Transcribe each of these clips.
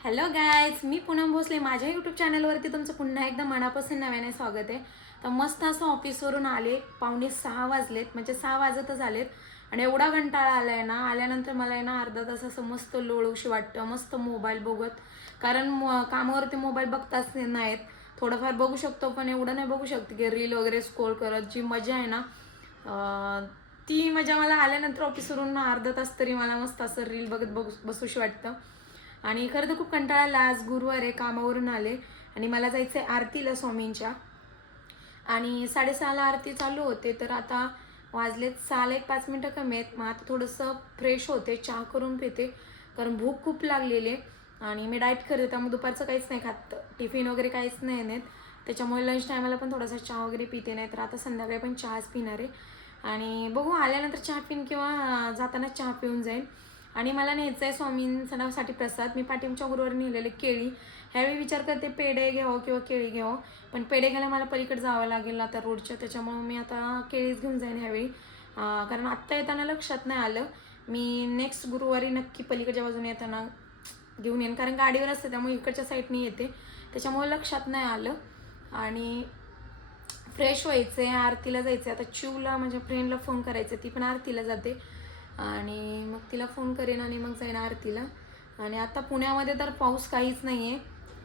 Hello guys, मी पूनम भोसले. माझ्या YouTube चॅनलवरती तुमचं पुन्हा एकदा मनापासून नव्याने स्वागत आहे. तर मस्त असं ऑफिसवरून आले, 5:45 वाजलेत, म्हणजे 6 वाजतच आलेत. आणि एवढा कंटाळा आला आहे ना, आल्यानंतर मला आहे ना अर्धा तास असं मस्त लोळूशी वाटतं, मस्त मोबाईल बघत. कारण कामावरती मोबाईल बघताच नाहीत, थोडंफार बघू शकतो पण एवढं नाही बघू शकते की रील वगैरे स्क्रोल करत. जी मजा आहे ना ती मजा मला आल्यानंतर ऑफिसवरून अर्धा तास तरी मला मस्त असं रील बघत बसूशी वाटतं. आणि खरं तर खूप कंटाळा आला. आज गुरुवार आहे, कामावरून आले आणि मला जायचं आहे आरतीला स्वामींच्या. आणि 6:30ला आरती चालू होते, तर आता वाजलेत 6ला 1-5 मिनटं कमी आहेत. मग आता थोडंसं फ्रेश होते, चहा करून पिते, कारण भूक खूप लागलेली आहे. आणि मी डाएट करते, त्यामुळे दुपारचं काहीच नाही खात, टिफिन वगैरे काहीच नाही नेत. त्याच्यामुळे लंच टायमाला पण थोडासा चहा वगैरे पिते, नाही तर आता संध्याकाळी पण चहाच पिणार आहे. आणि बघू आल्यानंतर चहा पिन किंवा जाताना चहा पिऊन जाईन. आणि मला न्यायचं आहे स्वामींसाठी प्रसाद. मी पाठीमागच्या गुरुवारी नेलेले केळी. ह्यावेळी विचार करते पेढे घ्यावं किंवा केळी घ्यावं, पण पेढे घ्यायला मला पलीकडे जावं लागेल आता रोडच्या, त्याच्यामुळे मी आता केळीच घेऊन जाईन ह्यावेळी. कारण आत्ता येताना लक्षात नाही आलं. मी नेक्स्ट गुरुवारी नक्की पलीकडच्या बाजूने येताना घेऊन येईन, कारण गाडीवर असते त्यामुळे इकडच्या साईडने येते, त्याच्यामुळे लक्षात नाही आलं. आणि फ्रेश व्हायचं आहे, आरतीला जायचं आहे. आता चिवला माझ्या फ्रेंडला फोन करायचं, ती पण आरतीला जाते, आणि मग तिला फोन करेन आणि मग जाईन आरतीला. आणि आता पुण्यामध्ये तर पाऊस काहीच नाही आहे.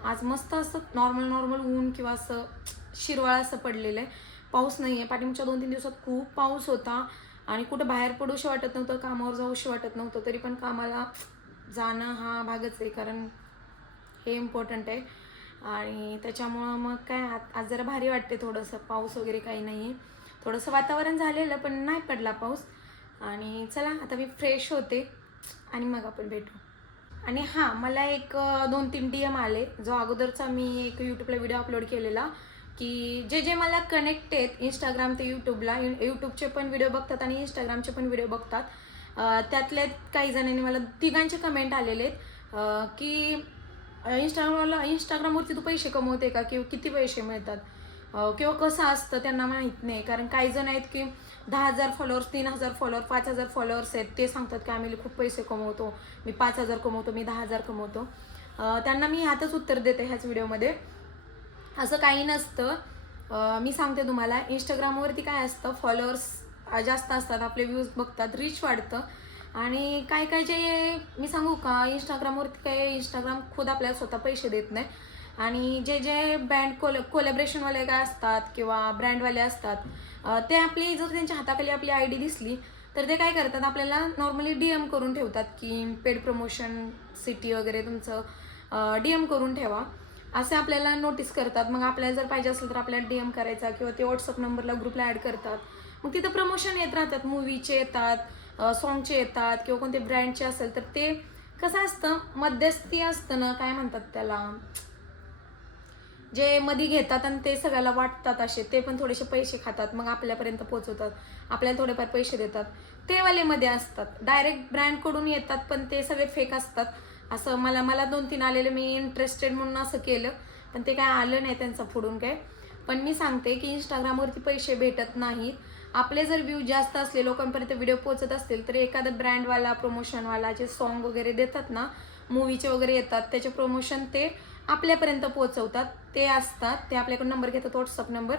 आज मस्त असं नॉर्मल ऊन किंवा असं शिरवाळा असं पडलेलं आहे, पाऊस नाही आहे. पाठीमागच्या 2-3 दिवसात खूप पाऊस होता आणि कुठं बाहेर पडूशी वाटत नव्हतं, कामावर जाऊशी वाटत नव्हतं. तरी पण कामाला जाणं हा भागच आहे, कारण हे इम्पॉर्टंट आहे. आणि त्याच्यामुळं मग काय आज जरा भारी वाटते, थोडंसं पाऊस वगैरे काही नाही आहे. थोडंसं वातावरण झालेलं पण नाही पडला पाऊस. आणि चला आता मी फ्रेश होते आणि मग आपण भेटू. आणि हां, मला एक 2-3 DM आले. जो अगोदरचा मी एक यूट्यूबला व्हिडिओ अपलोड केलेला, की जे मला कनेक्ट आहेत इंस्टाग्राम ते यूट्यूबला, यूट्यूबचे पण व्हिडिओ बघतात आणि इंस्टाग्रामचे पण व्हिडिओ बघतात. त्यातल्या काही जणांनी मला तिघांचे कमेंट आलेले आहेत की इंस्टाग्रामवरती तू पैसे कमवते का, किंवा किती पैसे मिळतात, किंवा कसं असतं त्यांना माहीत नाही. कारण काही जण आहेत की 10,000 फॉलोअर्स, 3,000 फॉलोअर, 5,000 फॉलोअर्स आहेत, ते सांगतात की आम्ही खूप पैसे कमवतो, मी 5,000 कमवतो, मी 10,000 कमवतो. त्यांना मी ह्यातच उत्तर देते ह्याच व्हिडिओमध्ये. असं काही नसतं. मी सांगते तुम्हाला, इंस्टाग्रामवरती काय असतं, फॉलोअर्स जास्त असतात, आपले व्ह्यूज बघतात, रीच वाढतं. आणि काय काय जे मी सांगू का, इंस्टाग्रामवरती काय इंस्टाग्राम खुद आपल्याला स्वतः पैसे देत नाही. आणि जे ब्रँड कोलॅबरेशनवाले काय असतात किंवा ब्रँडवाले असतात, ते आपली जर त्यांच्या हाताखाली आपली ID दिसली तर ते काय करतात, आपल्याला नॉर्मली DM करून ठेवतात की पेड प्रमोशन सिटी वगैरे तुमचं DM करून ठेवा, असे आपल्याला नोटीस करतात. मग आपल्याला जर पाहिजे असेल तर आपल्याला DM करायचा, किंवा ते व्हॉट्सअप नंबरला ग्रुपला ॲड करतात. मग तिथं प्रमोशन येत राहतात, मूवीचे येतात, सॉन्गचे येतात, किंवा कोणते ब्रँडचे असेल तर. ते कसं असतं, मध्यस्थी असतं ना, काय म्हणतात त्याला, जे मध्ये घेतात आणि ते सगळ्याला वाटतात असे, ते पण थोडेसे पैसे खातात, मग आपल्यापर्यंत पोहोचवतात, आपल्याला थोडेफार पैसे देतात. ते वाले मध्ये असतात, डायरेक्ट ब्रँडकडून येतात, पण ते सगळे फेक असतात. असं मला 2-3 आलेले, मी इंटरेस्टेड म्हणून असं केलं, पण ते काय आलं नाही त्यांचा फोडून काय. पण मी सांगते की इंस्टाग्रामवरती पैसे भेटत नाहीत. आपले जर व्ह्यू जास्त असले, लोकांपर्यंत व्हिडिओ पोहोचत असतील, तर एखादा ब्रँडवाला, प्रमोशनवाला जे सॉन्ग वगैरे देतात ना, मूवीचे वगैरे येतात, त्याचे प्रमोशन ते आपल्यापर्यंत पोहोचवतात. ते असतात, ते आपल्याकडून नंबर घेतात, व्हॉट्सअप नंबर,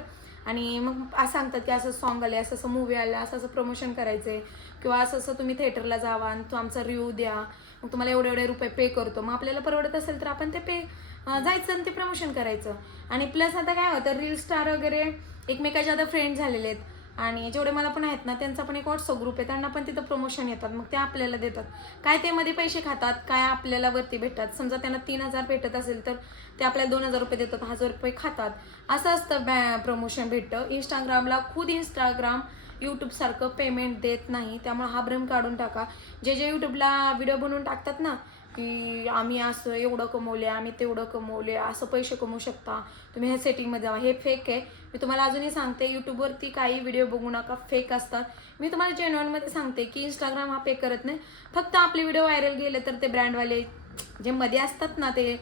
आणि मग असं सांगतात की असं सॉन्ग आले, असं असं मूवी आलं, असं असं प्रमोशन करायचं आहे, किंवा असं असं तुम्ही थिएटरला जावा आणि तो आमचा रिव्ह्यू द्या, मग तुम्हाला एवढे रुपये पे करतो. मग आपल्याला परवडत असेल तर आपण ते जायचं आणि ते प्रमोशन करायचं. आणि प्लस आता काय होतं, रील स्टार वगैरे एकमेकाच्या आता फ्रेंड झालेले आहेत, आणि जेवढे मला पण आहेत ना, त्यांचा पण एक व्हॉट्सअप ग्रुप आहे, त्यांना पण तिथं प्रमोशन येतात, मग ते आपल्याला देतात. काय ते मध्ये पैसे खातात, काय आपल्याला वरती भेटतात. समजा त्यांना 3,000 भेटत असेल तर ते आपल्याला 2,000 रुपये देतात, 1,000 रुपये खातात. असं असतं प्रमोशन भेटतं. इंस्टाग्राम यूट्यूबसारखं पेमेंट देत नाही, त्यामुळे हा भ्रम काढून टाका. जे यूट्यूबला व्हिडिओ बनवून टाकतात ना, की आम्ही असं एवढं कमवले, आम्ही तेवढं कमवले, असं पैसे कमवू शकता, तुम्ही ह्या सेटिंगमध्ये जावा, हे फेक आहे. मी तुम्हाला अजूनही सांगते, यूट्यूबवरती काही व्हिडिओ बघू नका, फेक असतात. मी तुम्हाला जेन्युइनमध्ये सांगते की इंस्टाग्राम हा पे करत नाही. फक्त आपले व्हिडिओ व्हायरल गेले तर ते ब्रँडवाले जे मध्ये असतात ना, ते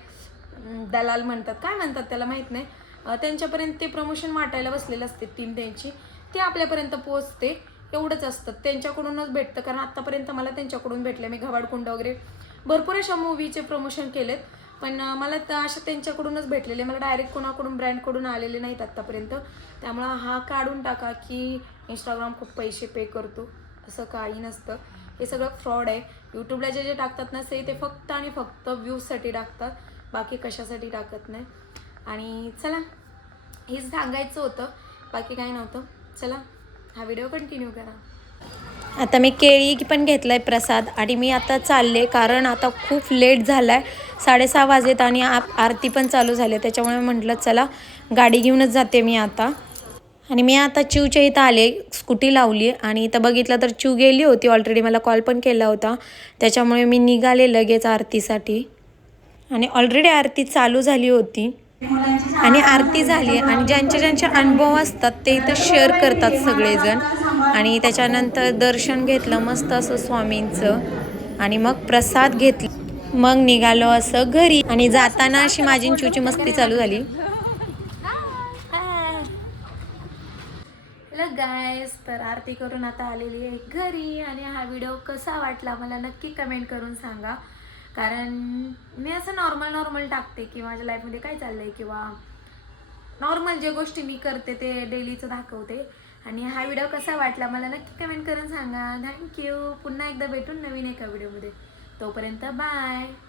दलाल म्हणतात, काय म्हणतात त्याला माहीत नाही, त्यांच्यापर्यंत ते प्रमोशन वाटायला बसलेलं असते टीम त्यांची, ते आपल्यापर्यंत पोहोचते. एवढंच असतं, त्यांच्याकडूनच भेटतं. कारण आत्तापर्यंत मला त्यांच्याकडून भेटले. मी घबाडकुंड वगैरे भरपूर अशा मूवीचे प्रमोशन केलेत, पण मला अशा त्यांच्याकडूनच भेटलेले. मला डायरेक्ट कोणाकडून ब्रँडकडून आलेले नाहीत आत्तापर्यंत. त्यामुळं हा काढून टाका की इंस्टाग्राम खूप पैसे पे करतो, असं काही नसतं. हे सगळं फ्रॉड आहे. यूट्यूबला जे जे टाकतात ना ते फक्त आणि फक्त व्ह्यूजसाठी टाकतात, बाकी कशासाठी टाकत नाही. आणि चला, हेच सांगायचं होतं, बाकी काही नव्हतं. चला हा व्हिडिओ कंटिन्यू करा. आता मी केळी पण घेतलाय प्रसाद आणि मी आता चालले, कारण आता खूप लेट झालाय. 6:30 वाजलेत आणि आरती पण चालू झाली. त्याच्यामुळे म्हटलं चला गाडी घेऊनच जाते मी आता. आणि मी आता चिवच्या इथं आले, स्कूटी लावली आणि इथं बघितलं तर चिव गेली होती ऑलरेडी. मला कॉल पण केला होता, त्याच्यामुळे मी निघाले लगेच आरतीसाठी. आणि ऑलरेडी आरती चालू झाली होती आणि आरती झाली. आणि ज्यांचे ज्यांचे अनुभव असतात ते इथं शेअर करतात सगळेजण. आणि त्याच्यानंतर दर्शन घेतलं मस्त असं स्वामींचं आणि मग प्रसाद घेतला. मग निघालो असं घरी. आणि जाताना अशी माझी चिवची मस्ती चालू झाली. हॅलो गायस, तर आरती करून आता आलेली आहे घरी. आणि हा व्हिडिओ कसा वाटला मला नक्की कमेंट करून सांगा. कारण मी असं नॉर्मल टाकते की माझ्या लाईफमध्ये काय चाललंय, किंवा नॉर्मल जे गोष्टी मी करते ते डेलीचं दाखवते. आणि हा व्हिडिओ कसा वाटला मला नक्की कमेंट करून सांगा. थँक्यू. पुन्हा एकदा भेटून नवीन एका व्हिडिओमध्ये. तोपर्यंत बाय.